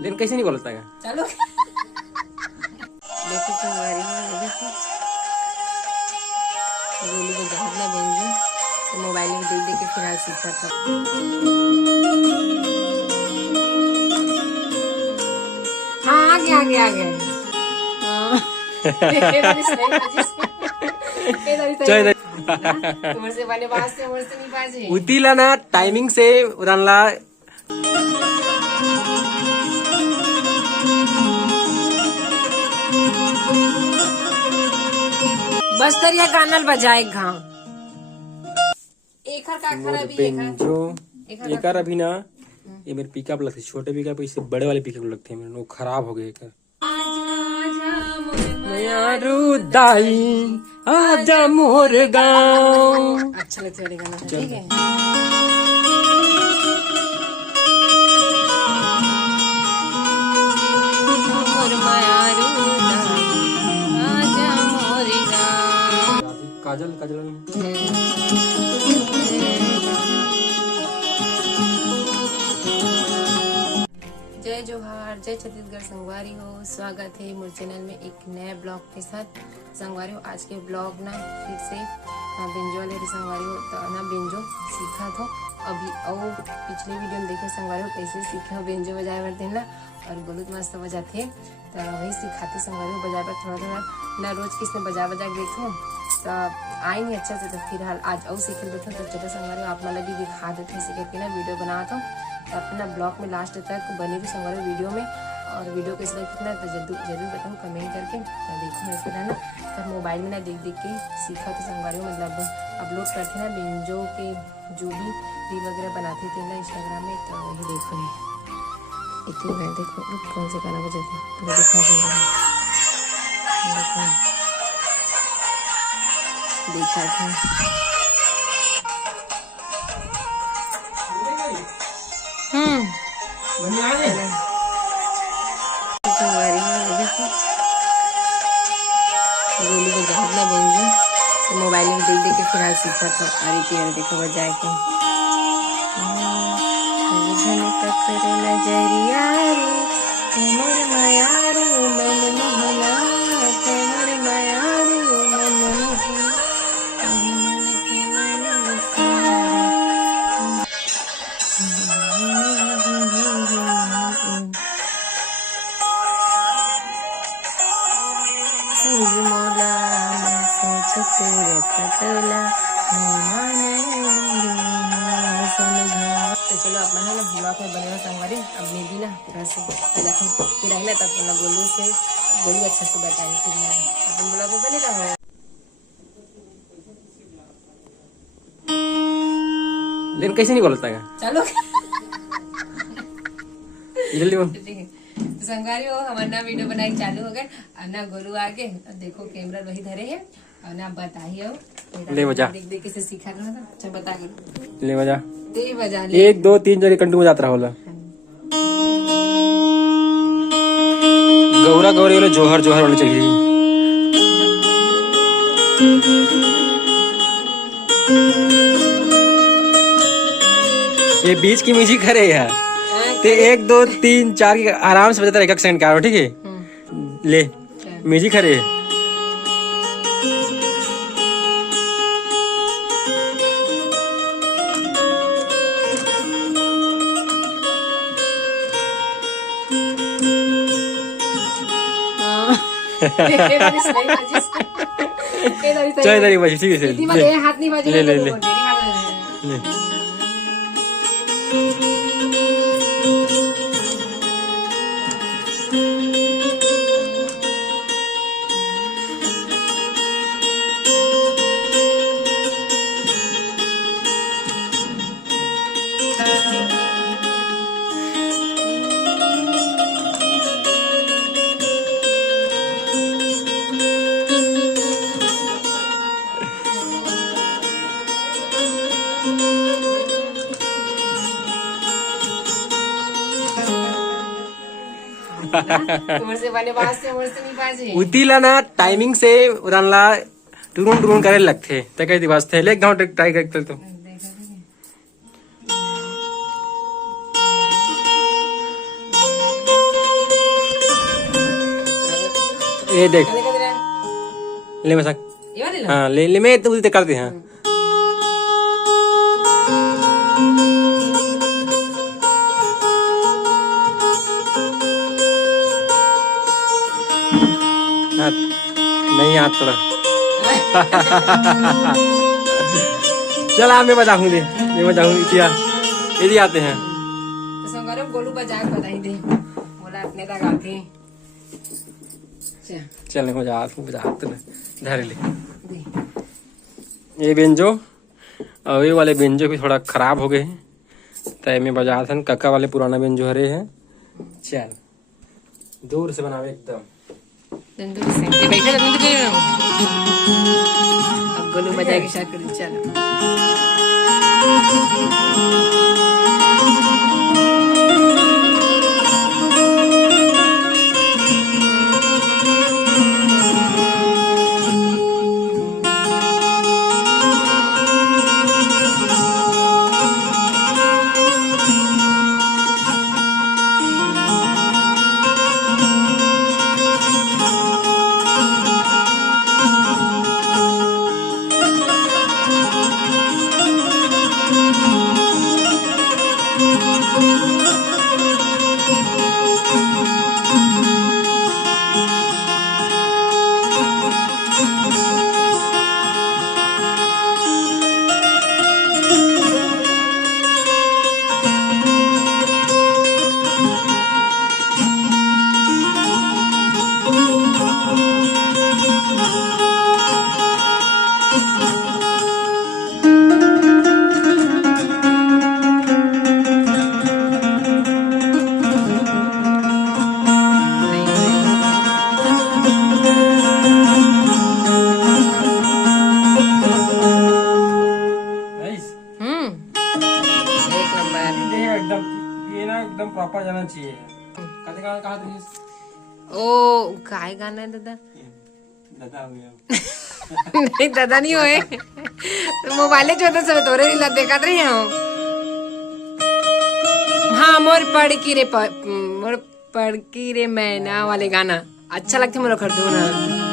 लेकिन कैसे नहीं बोलता है। चलो देखो संगवारी है, देखो गोलू को जहाज में बेंजू तो मोबाइल में देख देख के फिर सीखा था। हाँ आ गया उतीला ना टाइमिंग से उड़ानला बस करिए गाना बजाए घाव एक का खराबी एकर अभी ना ये मेरे पिकअप लगते छोटे पिकअप इससे बड़े वाले पिकअप लगते हैं मेरे वो खराब हो गए। दाई आजा मोर गाँव अच्छा लगता है गाना, ठीक है। काजल काजल जय जोहार, जय छत्तीसगढ़ संगवारी हो। स्वागत है मेरे चैनल में एक नए ब्लॉग के साथ। संगवारी हो आज के ब्लॉग ना फिर से बेंजो वाले संगवारी हो तो ना बेंजो सीखा था अभी और पिछले वीडियो में देखे संगवारी हो कैसे सीखे बेंजो बजाए बढ़ते हैं और बहुत मस्त बजाते तो वही सिखाते संगवारी हो बजाए पर थोड़ा थोड़ा ना रोज किसने बजा के देखो तो आई नहीं अच्छा से तो फिलहाल आज और सीखे बैठो तो चलो संगवारी आप मतलब भी दिखा देते हैं सीखे ना वीडियो बनाता हूँ तो अपना ब्लॉग में लास्ट तक बने भी संगवारी वीडियो में और वीडियो कैसे लगे कितना तो जरूर बताऊँ कमेंट करके तो देखो ऐसे ना तो मोबाइल में ना देख देख के सीखा तो संगवारी मतलब अपलोड करते ना बेंजो के जो भी रील वगैरह बनाते थे ना इंस्टाग्राम में तो वही देखो इतनी मैं देखो कौन से गाना बजाते तो दिखा देखा था गोलू को जहाज में बेंजू तो मोबाइल में देख देख के फिर सीखा था। अरे यार देखो बजाए के नजरिया मोर मायारू मन मोहना मोर मायारू मन मोला सोचते रखला तो चलो अपना है ना ब्लॉग में बनेगा संगवारी अब मैं भी ना तरह से फिर आए ना तब अपना गोलू अच्छा से बताएंगे फिर मैं अपन ब्लॉग में बनेगा हो। लेकिन कैसे नहीं बोलता है। चलो जल्दी बोल। ठीक है तो संगवारी हो हमारा ना वीडियो बनाए चालू हो गए और ना गोलू आगे देखो कैमरा वही धरे है और ना बताइए ले बजा देख देख कैसे सीखा था अच्छा बता गोलू ले बजा दे बजा 1 2 3 जगह कंटिन्यू जाता रहा होला गौरा गौरी वाले जोहर जोहर होनी चाहिए। ये बीच की म्यूजिक है यार तो 1 2 3 4 की आराम से बजाता रहेगा सेकंड का ठीक है। ले म्यूजिक है चल इधर बजी ठीक है हाथ नहीं बजे ले ले ले उतीला ना टाइमिंग से उड़ानला टुरुन टुरुन करे लगते ते कई दिवस थे ले गांव ट्राई करते तो ये देख कदे कदे रे ले मसाक ये वाले ला हाँ ले मैं तो उसे करते हैं हाँ, नहीं हाथ थोड़ा चल मैं बजाऊँ दे मैं बजाऊँ क्या यदि आते हैं तो संगारो गोलू बजा के बताई दे बोला अपने तक आते चल मैं बजा तो धर ले दे ये बेंजो और ये वाले बेंजो भी थोड़ा खराब हो गए हैं तय में बजा था कक्का वाले पुराना बेंजो हरे हैं चल दूर से बनावे एकदम तंदूरी से ये बैठे तंदूरी अब गोलू बजा के स्टार्ट कर चल एकदम प्रॉपर जाना चाहिए कते कहाँ ओ काय गाना है दादा दादा हो गया नहीं दादा नहीं होए तो मोबाइल जो सब तोरे रीला देखा रही हूँ हाँ मोर पड़की रे मैना वाले गाना अच्छा लगते मोर खरीदू ना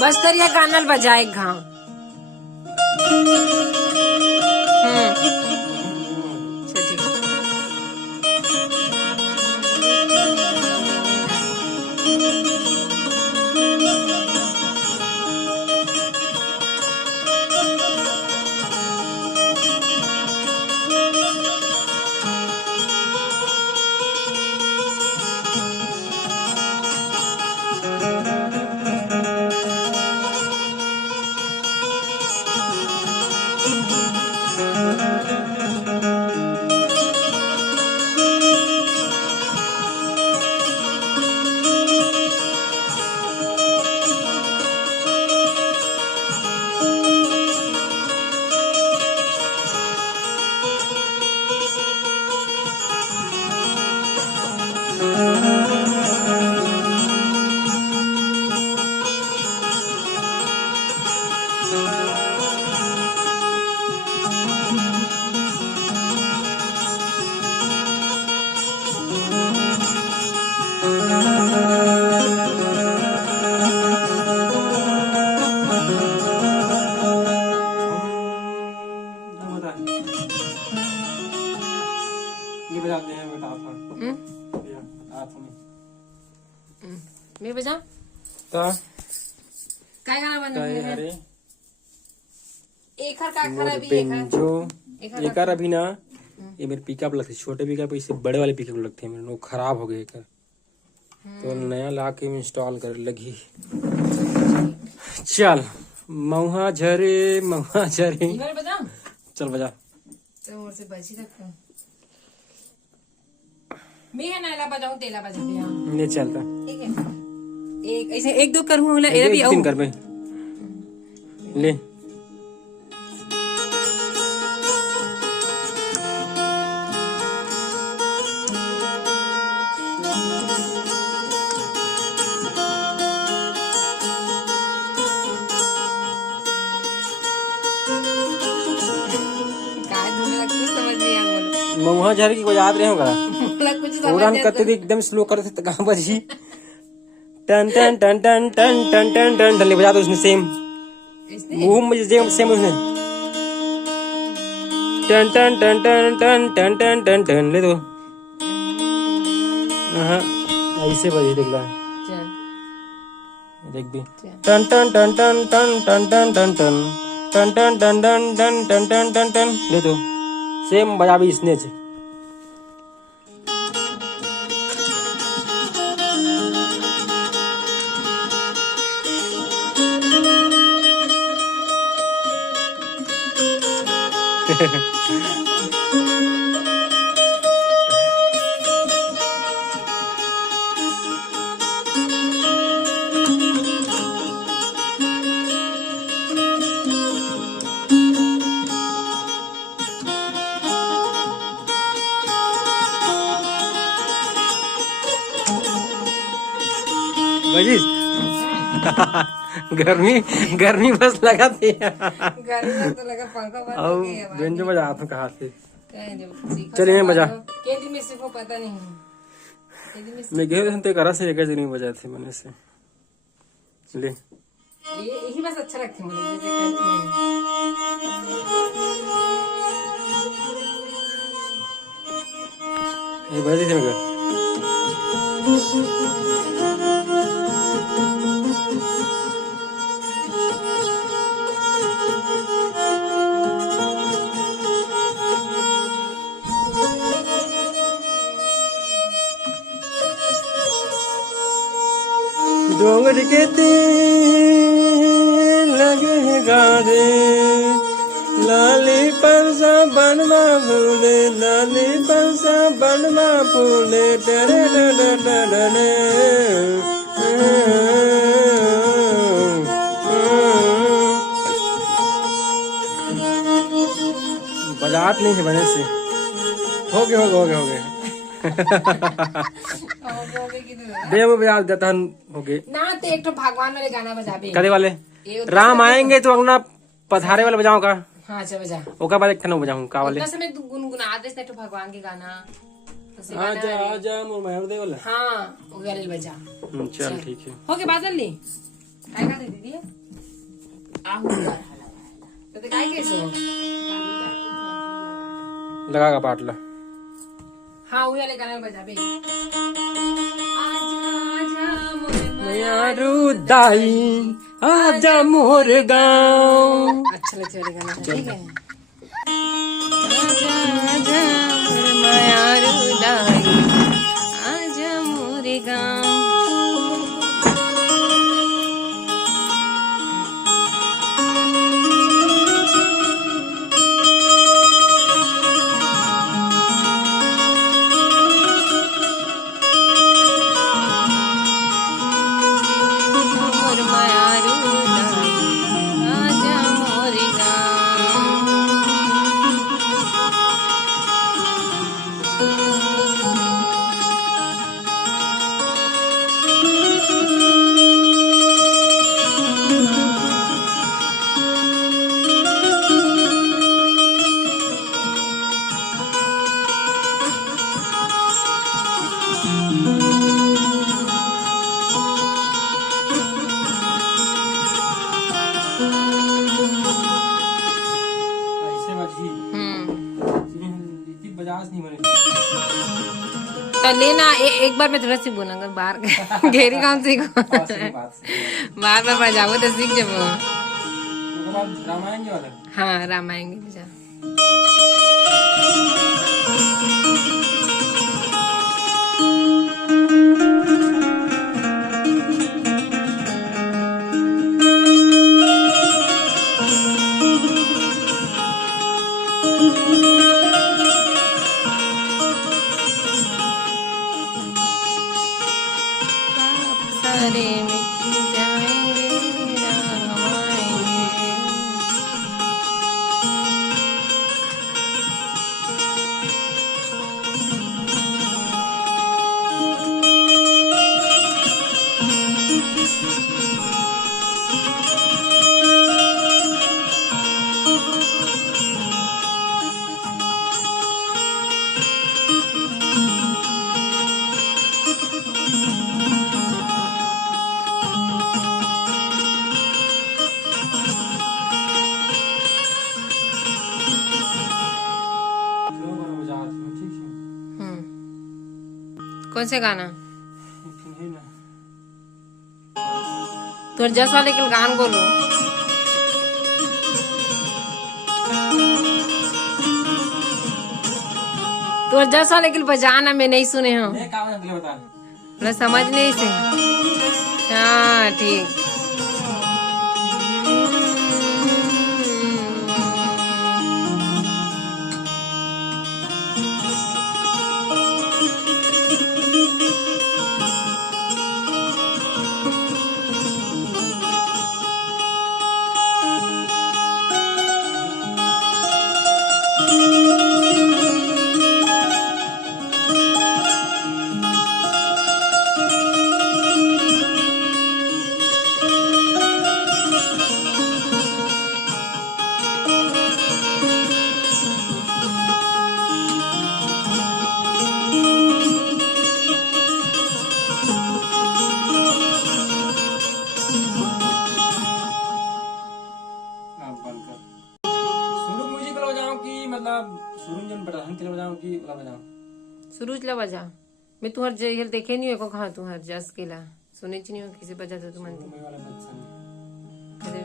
बस दरिया गानल बजाए घाव मैं बजा ता काय गाना बजा काय हरे एक हर का मोर खराबी बेंजो एक एक अभी ना ये मेरे पिकअप लगते छोटे पिकअप इससे बड़े वाले पिकअप लगते हैं मेरे वो खराब हो गए कर तो नया ला के इंस्टॉल कर लगी। चल महुआ झरे इधर बजा चल बजा। तो और से बजी रखता हूँ मैं है नाला बजाऊं तेला बजा पे यहाँ ले चलता ठीक है एक ऐसे एक दो करूँ ना ये भी एक दिन कर भाई ले महुआ झरे की कोई याद रहे होगा उड़ान करते थे एकदम स्लो करते थे कहाँ बजी टन टन टन टन टन टन टन टन टन बजा दो उसने सेम मुंह में सेम उसने टन टन टन टन टन टन टन टन टन ले दो हाँ ऐसे बजे देख रहा है देख भी टन टन टन टन टन टन टन टन टन टन टन टन टन टन टन टन टन ले दो सेम बजा भी इसने से बजीज गर्मी बस लगा थी गर्मी में तो लगा पंखा बंद हो गया है। बेंजो बजा हाथ में कहा से कहीं जो सीखो चलिए मैं बजा केंद्र में सीखो पता नहीं केंद्र में मैं गए थे करा से एक दिन बजा थे मैंने से ले ये यही बस अच्छा लगता है मुझे जैसे करती ये बजा थे मगर डोंगर के तीर लगे गाड़े लाली परसा बनवा फूले लाली परसा बनवा फूले डरे डरे डरे बजात नहीं है बने से हो गए दे वो बजा देता हो गए ना तो एक तो भगवान वाले गाना बजा बे कदे वाले ये राम आएंगे तो अंगना पधारे वाले बजाऊं का हाँ चल बजा ओका बाद एक ठन बजाऊं का वाले उतना समय तू गुनगुना दे तो भगवान के गाना उसे गाना आजा आजा मोर महर दे वाला हाँ वो गाने बजा चल ठीक है हो गया बादल ली काय का दे दीदी आहू यार तो काय कैसे लगा का पाटला हाँ वो वाले गाना बजा बे आजा आजा मोरे यारू दाई आजा मोर गाँव अच्छा लगता है गाना ठीक है आजा आजा मोरे मायारू दाई आजा मोरे गाँव तो लेना एक बार मैं थोड़ा सी बोना अगर बाहर घेरी काम सीखो बार बार बजाओ तो सीख जाओ। रामायण वाला हाँ रामायण की बजा। सारे मिट जाएंगे राम आएंगे। कौन से गाना तो जस वाले के गान बोलो। तो जस वाले के बजाना मैं नहीं सुने हूँ मैं समझ नहीं से। हाँ ठीक। मतलब सुरुंजन प्रधान के लिए बजाऊं कि वाला बजाऊं? सुरुज ला बजा। मैं तुहर जहर देखे नहीं हो कहा तुहर जस के ला सुने नहीं हो किसी बजा तो तू मनती मैं वाला पसंद अरे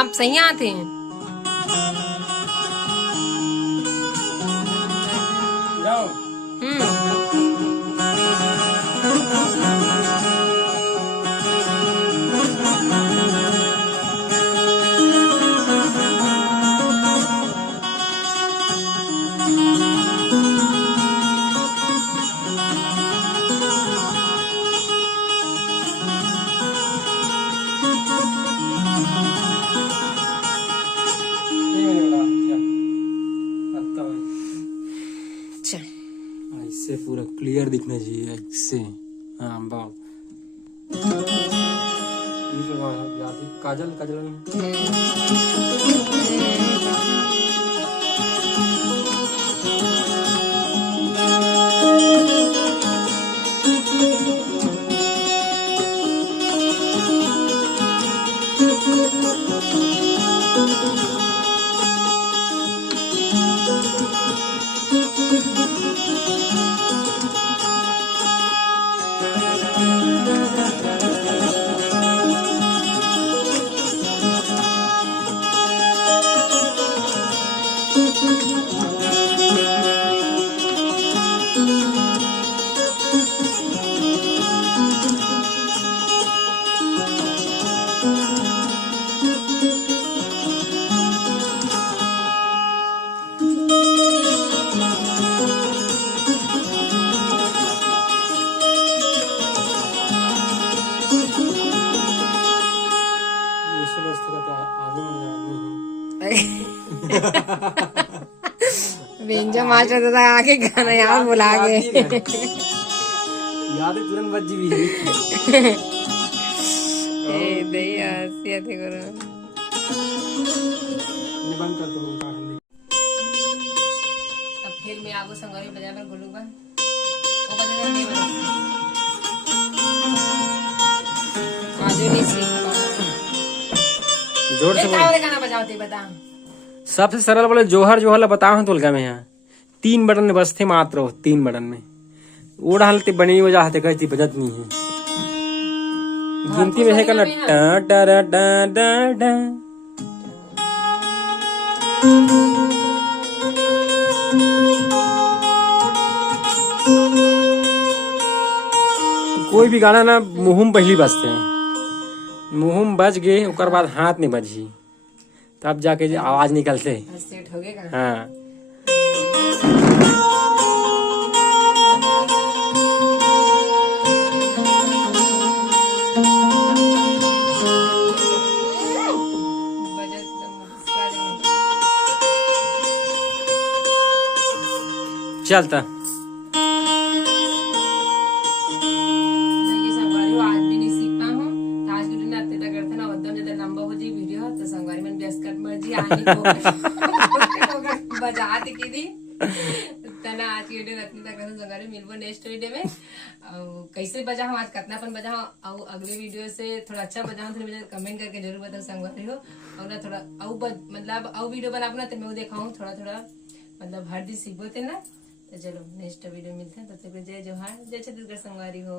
हाँ सही आते हैं। जाओ। चल ऐसे पूरा क्लियर दिखना चाहिए ऐसे। हाँ बाल ये तो काजल काजल बेंजो मास्टर दादा आके गाना यार बुला के याद है तुरंत बज भी है। ए दैया हंसी करो। बंद कर दो। अब फिर मैं आगो संगरी बजा पर बोलूंगा वो बजा नहीं बजा आज नहीं सीख जोर से बोल। गाना बजाओ बता। सबसे सरल बोले जोहर जोहर बताओ तो लगा में यहाँ 3 बटन में बस थे मात्र 3 बटन में वो डालते बनी वजह से कहती बजत नहीं है। गिनती में है करना टा टा टा टा टा। कोई भी गाना ना मुंह पहली बजते हैं। मुंह बज गए उसके बाद हाथ नहीं बजी तब जाके आवाज निकलते। सेट हो गया। हाँ चलता आज भी नहीं सीख पाऊँ तो आज वीडियो ना तेरा करते ना एकदम ज्यादा लंबा हो जाए वीडियो तो संगवारी में व्यस्त कर मर्जी आने को बजा दे की दी तना आज की वीडियो रखने तक करते संगवारी मिलबो नेक्स्ट वीडियो में कैसे बजा हम आज कितना अपन बजा और अगले वीडियो से थोड़ा अच्छा बजा तो मुझे कमेंट करके जरूर बताओ संगवारी हो और ना थोड़ा मतलब और वीडियो बनाबो ना तो मैं दिखाऊं थोड़ा थोड़ा मतलब हर दिन सीखो थे ना। तो चलो नेक्स्ट वीडियो मिलते हैं तब तक जय जोहार जय छत्तीसगढ़ संगवारी हो।